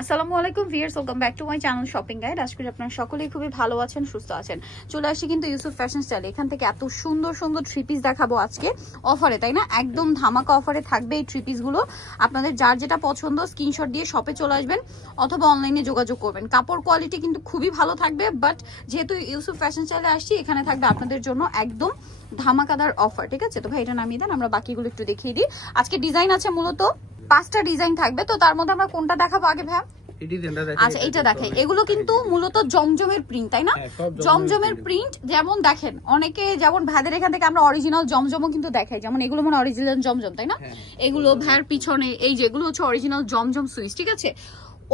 আসসালামু আলাইকুম viewers, welcome back to my channel shopping guide. আশা করি আপনারা সকলেই খুবই ভালো আছেন, সুস্থ আছেন। চলে আসি কিন্তু ইউসুফ ফ্যাশন স্টাইল। এখান থেকে এত সুন্দর সুন্দর থ্রি পিস দেখাবো আজকে অফারে, তাই না? একদম ধামাকা অফারে থাকবে এই থ্রি পিসগুলো। আপনাদের যার যেটা পছন্দ স্ক্রিনশট দিয়ে শপে চলে আসবেন অথবা অনলাইনে যোগাযোগ করবেন। কাপড় কোয়ালিটি কিন্তু খুবই ভালো থাকবে, বাট যেহেতু ইউসুফ ফ্যাশন স্টাইলে আসছি এখানে থাকবে আপনাদের জন্য একদম ধামাকাদার অফার, ঠিক আছে? তো ভাই এটা নামিয়ে দেন, আমরা বাকিগুলো একটু দেখিয়ে দিই। আজকে ডিজাইন আছে মূলত 5টা ডিজাইন থাকবে, তো তার মধ্যে আমরা কোনটা দেখাবো আগে ভাই? আচ্ছা এইটা দেখাই। এগুলো কিন্তু মূলত জমজমের প্রিন্ট, তাই না? জমজমের প্রিন্ট। যেমন দেখেন অনেকে যেমন ভাইদের এখান থেকে আমরা অরিজিনাল জমজমও কিন্তু দেখাই, যেমন এগুলো মানে অরিজিনাল জমজম, তাই না? এগুলো ভাইয়ের পিছনে এই যে এগুলো হচ্ছে অরিজিনাল জমজম সুইচ, ঠিক আছে?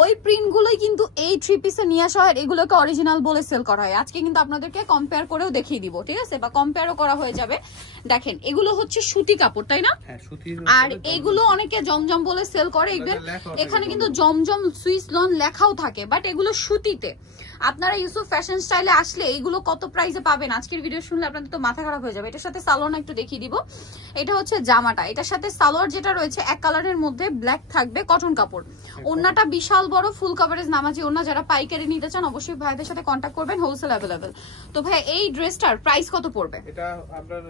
ওই প্রিন্ট গুলোই কিন্তু এই থ্রি পিসে নিয়ে আসা হয়, এগুলোকে অরিজিনাল বলে সেল করা হয়। আজকে কিন্তু আপনাদেরকে কম্পেয়ার করেও দেখিয়ে দিব, ঠিক আছে? বা কম্পেয়ারও করা হয়ে যাবে। দেখেন এগুলো হচ্ছে সুতি কাপড়, তাই না? আর এগুলো অনেকে জমজম বলে সেল করে। এখানে কিন্তু জমজম সুইস লন লেখাও থাকে, বাট এগুলো সুতিতে। আপনারা ইউসুফ ফ্যাশন স্টাইলে আসলে এগুলো কত প্রাইসে পাবেন আজকের ভিডিও শুনলে আপনাদের তো মাথা খারাপ হয়ে যাবে। এটার সাথে সালোয়ার একটু দেখিয়ে দিব। এটা হচ্ছে জামাটা, এটার সাথে সালোয়ার যেটা রয়েছে এক কালারের মধ্যে ব্ল্যাক থাকবে, কটন কাপড়। ওন্নাটা বিশাল বড় ফুল কভারেজ নামাজি ওন্না। যারা পাইকারি নিতে চান অবশ্যই ভাইদের সাথে কন্ট্যাক্ট করবেন, হোলসেল অ্যাভেলেবেল। তো ভাই এই ড্রেসটার প্রাইস কত পড়বে? এটা আপনার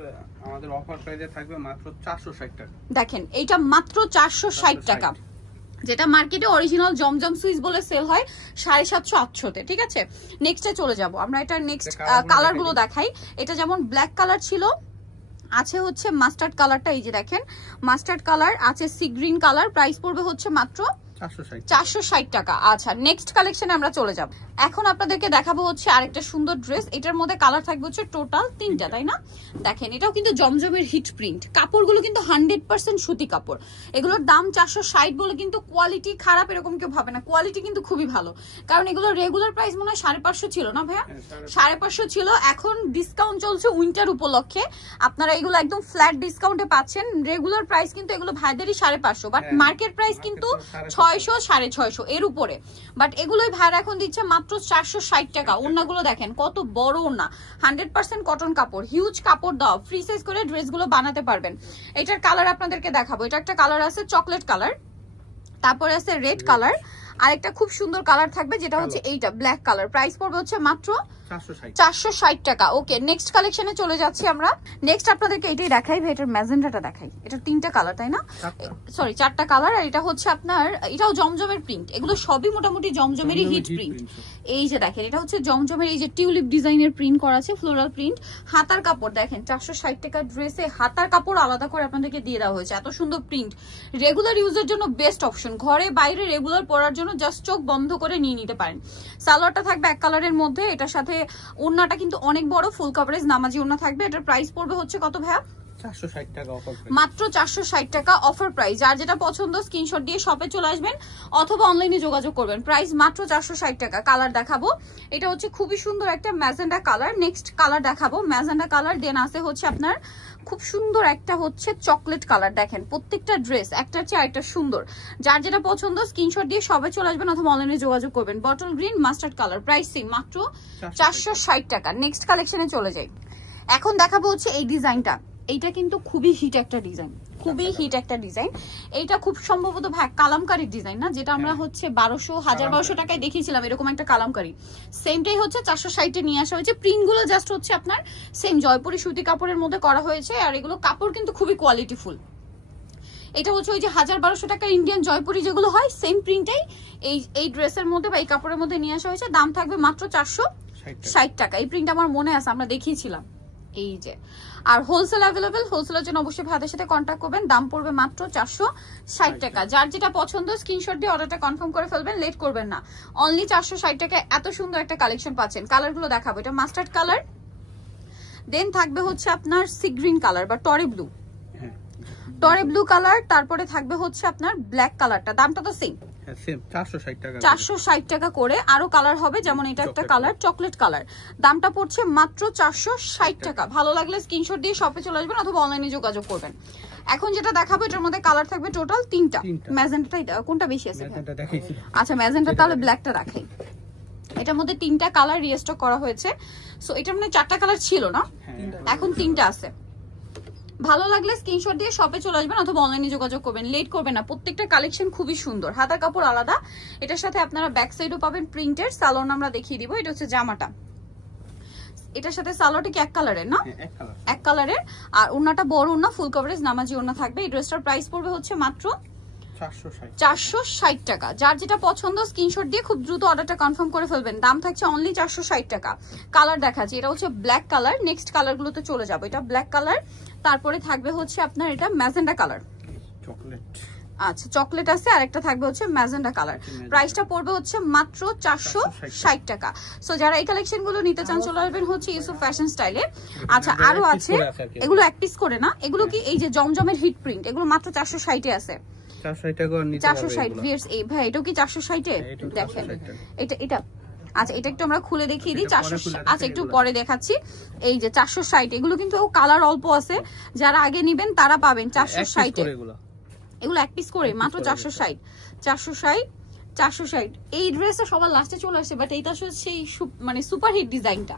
আমাদের অফার প্রাইসে থাকবে মাত্র 460 টাকা। দেখেন এইটা মাত্র 460 টাকা, যেটা মার্কেটে অরিজিনাল জমজম সুইচ বলে সেল হয় 750-800-তে, ঠিক আছে? নেক্সটে চলে যাব আমরা। এটা নেক্সট কালার গুলো দেখাই। এটা যেমন ব্ল্যাক কালার ছিল, আছে হচ্ছে মাস্টার্ড কালারটা, এই যে দেখেন মাস্টার্ড কালার আছে, সি গ্রিন কালার। প্রাইস পড়বে হচ্ছে মাত্র 460 টাকা। আচ্ছা নেক্সট কালেকশনে আমরা চলে যাব। এখন আপনাদেরকে দেখাবো হচ্ছে আরেকটা সুন্দর ড্রেস। এটার মধ্যে কালার থাকবে হচ্ছে টোটাল 3টা, তাই না? দেখেন এটাও কিন্তু জমজমের হিট প্রিন্ট। কাপড়গুলো কিন্তু 100% সুতি কাপড়। এগুলোর দাম 460 বলে কিন্তু কোয়ালিটি খারাপ এরকম কেউ ভাবে না, কোয়ালিটি কিন্তু খুবই ভালো। কারণ এগুলোর রেগুলার প্রাইস মনে হয় 550 ছিল না ভাইয়া? 550 ছিল। এখন ডিসকাউন্ট চলছে উইন্টার উপলক্ষে, আপনারা এগুলো একদম ফ্ল্যাট ডিসকাউন্টে পাচ্ছেন। রেগুলার প্রাইস কিন্তু এগুলো ভাইদেরই 550, বাট মার্কেট প্রাইস কিন্তু 600-650 এর উপরে। বাট এগুলোই ভাইরা এখন দিচ্ছে মাত্র 460 টাকা। ওড়নাগুলো দেখেন কত বড় ওড়না, 100% কটন কাপড়, হিউজ কাপড় দাও, ফ্রি সাইজ করে ড্রেসগুলো বানাতে পারবেন। এটার কালার আপনাদেরকে দেখাবো। এটা একটা কালার আছে চকলেট কালার, তারপরে আছে রেড কালার, আরেকটা খুব সুন্দর কালার থাকবে যেটা হচ্ছে এইটা ব্ল্যাক কালার। প্রাইস পড়বে হচ্ছে মাত্র 460 টাকা। ওকে নেক্সট কালেকশনে চলে যাচ্ছি আমরা। নেক্সট আপনাদেরকে এটাই দেখাই ভাই, এটার ম্যাজেন্ডাটা দেখাই। এটা 3টা কালার, তাই না? সরি 4টা কালার। আর এটা হচ্ছে আপনার, এটাও জমজমের প্রিন্ট। এগুলো সবই মোটামুটি জমজমেরই হিট প্রিন্ট। এই যে দেখেন এটা হচ্ছে জমজমের এই যে টিউলিপ ডিজাইনের প্রিন্ট করা আছে, ফ্লোরাল প্রিন্ট। হাতার কাপড় দেখেন 460 টাকার ড্রেসে হাতার কাপড় আলাদা করে আপনাদেরকে দিয়ে দেওয়া হয়েছে। এত সুন্দর প্রিন্ট, রেগুলার ইউজের জন্য বেস্ট অপশন। ঘরে বাইরে রেগুলার পরার জন্য জাস্ট চোখ বন্ধ করে নিয়ে নিতে পারেন। সালোয়ারটা থাকবে এক কালারের মধ্যে, এটার সাথে ওন্নাটা কিন্তু অনেক বড় ফুল কভারেজ নামাজি ওন্না থাকবে। এটার প্রাইস পড়বে হচ্ছে কত ভাইয়া? 460 টাকা অফার প্রাইস, মাত্র 460 টাকা অফার প্রাইস। যার যেটা পছন্দ স্ক্রিনশট দিয়ে শপে চলে আসবেন অথবা অনলাইনে যোগাযোগ করবেন। প্রাইস মাত্র 460 টাকা। কালার দেখাবো, এটা হচ্ছে খুবই সুন্দর একটা ম্যাজেন্ডা কালার। নেক্সট কালার দেখাবো ম্যাজেন্ডা কালার। দেন আছে হচ্ছে আপনার খুব সুন্দর একটা হচ্ছে চকলেট কালার। দেখেন প্রত্যেকটা ড্রেস একটার চেয়ে আরেকটা সুন্দর। যার যেটা পছন্দ স্ক্রিনশট দিয়ে সবে চলে আসবেন অথবা অনলাইনে যোগাযোগ করবেন। Bottle green mustard colour, price same মাত্র 460 টাকা। নেক্সট কালেকশনে চলে যাই। এখন দেখাবো হচ্ছে এই ডিজাইনটা। এইটা কিন্তু খুবই হিট একটা ডিজাইন, খুবই হিট একটা ডিজাইন। এইটা খুব সম্ভবত ভাই কালামকারীর ডিজাইন না, যেটা আমরা হচ্ছে 1200-1200 টাকায় দেখিয়েছিলাম এরকম একটা কালামকারী। সেমটাই হচ্ছে 460-এ নিয়ে আসা হয়েছে। প্রিন্টগুলো জাস্ট হচ্ছে আপনার সেম জয়পুরি সুতি কাপড়ের মধ্যে করা হয়েছে। আর এগুলো কাপড় কিন্তু খুবই কোয়ালিটিফুল। এটা হচ্ছে ওই যে 1200 টাকার ইন্ডিয়ান জয়পুরি যেগুলো হয় সেম প্রিন্টাই এই ড্রেসের মধ্যে বা এই কাপড়ের মধ্যে নিয়ে আসা হয়েছে। দাম থাকবে মাত্র 460 টাকা। এই প্রিন্ট আমার মনে আছে, আমরা দেখিয়েছিলাম এই যে। আর হোলসেল অ্যাভেলেবেল, হোলসেলের জন্য অবশ্যই ভাইদের সাথে কন্ট্যাক্ট করবেন। দাম পড়বে মাত্র 460 টাকা। যার যেটা পছন্দ স্ক্রিনশট দিয়ে অর্ডারটা কনফার্ম করে ফেলবেন, লেট করবেন না। অনলি 460 টাকায় এত সুন্দর একটা কালেকশন পাচ্ছেন। কালারগুলো দেখাবো। এটা মাস্টার্ড কালার, দেন থাকবে হচ্ছে আপনার সি গ্রিন কালার বা টরে ব্লু, টরে ব্লু কালার, তারপরে থাকবে হচ্ছে আপনার ব্ল্যাক কালারটা। দামটা তো সেম, 460 টাকা করে। আরো কালার হবে, যেমন এটা একটা কালার চকলেট কালার। দামটা পড়ছে মাত্র 460 টাকা। ভালো লাগলে স্ক্রিনশট দিয়ে শপে চলে আসবেন অথবা অনলাইনে যোগাযোগ করবেন। এখন যেটা দেখাবো এটার মধ্যে কালার থাকবে টোটাল 3টা। ম্যাজেন্টাটা কোনটা বেশি আছে? আচ্ছা ম্যাজেন্টা, তাহলে ব্ল্যাকটা রাখাই। এটার মধ্যে 3টা কালার রিস্টক করা হয়েছে। সো এটার মধ্যে 4টা কালার ছিল না, এখন 3টা আছে। ভালো লাগলে স্ক্রিনশট দিয়ে শপে চলে আসবেন অথবা অনলাইনে যোগাযোগ করবেন, লেট করবেন না। প্রত্যেকটা কালেকশন খুবই সুন্দর, হাতার কাপড় আলাদা। এটার সাথে আপনারা ব্যাক সাইডও পাবেন প্রিন্টের। সালোয়ার আমরা দেখিয়ে দিব, এটা হচ্ছে জামাটা, এটার সাথে সালোয়ারটা কি এক কালারের না? এক কালারের। আর ওন্নাটা বড় ওন্না, ফুল কভারেজ নামাজি ওন্না থাকবে। এই ড্রেসটার প্রাইস পড়বে হচ্ছে মাত্র 460 টাকা। যার যেটা পছন্দ স্ক্রিনশট দিয়ে খুব দ্রুত অর্ডারটা কনফার্ম করে ফেলবেন। দাম থাকছে অনলি 460 টাকা। কালার দেখাচ্ছি, এটা হচ্ছে ব্ল্যাক কালার। নেক্সট কালারগুলোতে চলে যাবো। এটা ব্ল্যাক কালার, তারপরে থাকবে হচ্ছে আপনার এটা ম্যাজেন্ডা কালার, আচ্ছা চকলেট আছে, আর একটা থাকবে হচ্ছে ম্যাজেন্ডা কালার। প্রাইসটা পড়বে হচ্ছে মাত্র 460 টাকা। সো যারা এই কালেকশন গুলো নিতে চান চলে আসবেন হচ্ছে ইউসুফ ফ্যাশন স্টাইলে। আচ্ছা আরো আছে, এগুলো এক পিস করে না, এগুলো কি এই যে জমজমের হিট প্রিন্ট, এগুলো মাত্র 460 এ আছে। 460 ভিউয়ার্স, এই ভাই এটাও কি 460 এ? দেখেন এটা আচ্ছা এটা একটু আমরা খুলে দেখিয়ে দিই। 400, আচ্ছা একটু পরে দেখাচ্ছি। এই যে 460, এগুলো কিন্তু কালার অল্প আছে, যারা আগে নিবেন তারা পাবেন 460 এ। এগুলো এক পিস করে মাত্র 460। এই ড্রেসটা সবার লাস্টে চলে আসছে, বাট এইটা আসলে সেই মানে সুপার হিট ডিজাইনটা,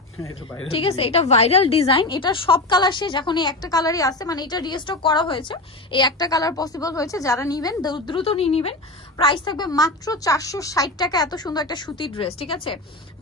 ঠিক আছে? এটা ভাইরাল ডিজাইন, এটা সব কালার শেষ, এখন এই একটা কালারই আছে, মানে এটা রিস্টক করা হয়েছে, এই একটা কালার পসিবল হয়েছে। যারা নিবেন দ্রুত নিয়ে নিবেন। প্রাইস থাকবে মাত্র 460 টাকা। এত সুন্দর একটা সুতির ড্রেস, ঠিক আছে?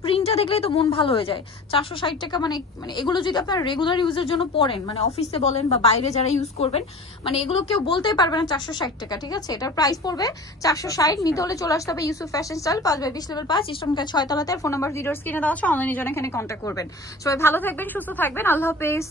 প্রিন্টটা দেখলেই তো মন ভালো হয়ে যায়। 460 টাকা মানে এগুলো যদি আপনারা রেগুলার ইউজের জন্য পরেন, মানে অফিসে বলেন বা বাইরে যারা ইউজ করবেন, মানে এগুলো কেউ বলতেই পারবে না 460 টাকা, ঠিক আছে? এটার প্রাইস পড়বে 460। নিতে হলে চলে আসতে হবে Yusuf fashion style, 5/20 level 5, eastern 6 তলাতে। ফোন নাম্বার ভিডিওর স্ক্রিনে দেওয়া আছে, অনলাইনে জন্য এখানে কন্ট্যাক্ট করবেন। সবাই ভালো থাকবেন, সুস্থ থাকবেন, আল্লাহ হাফেজ।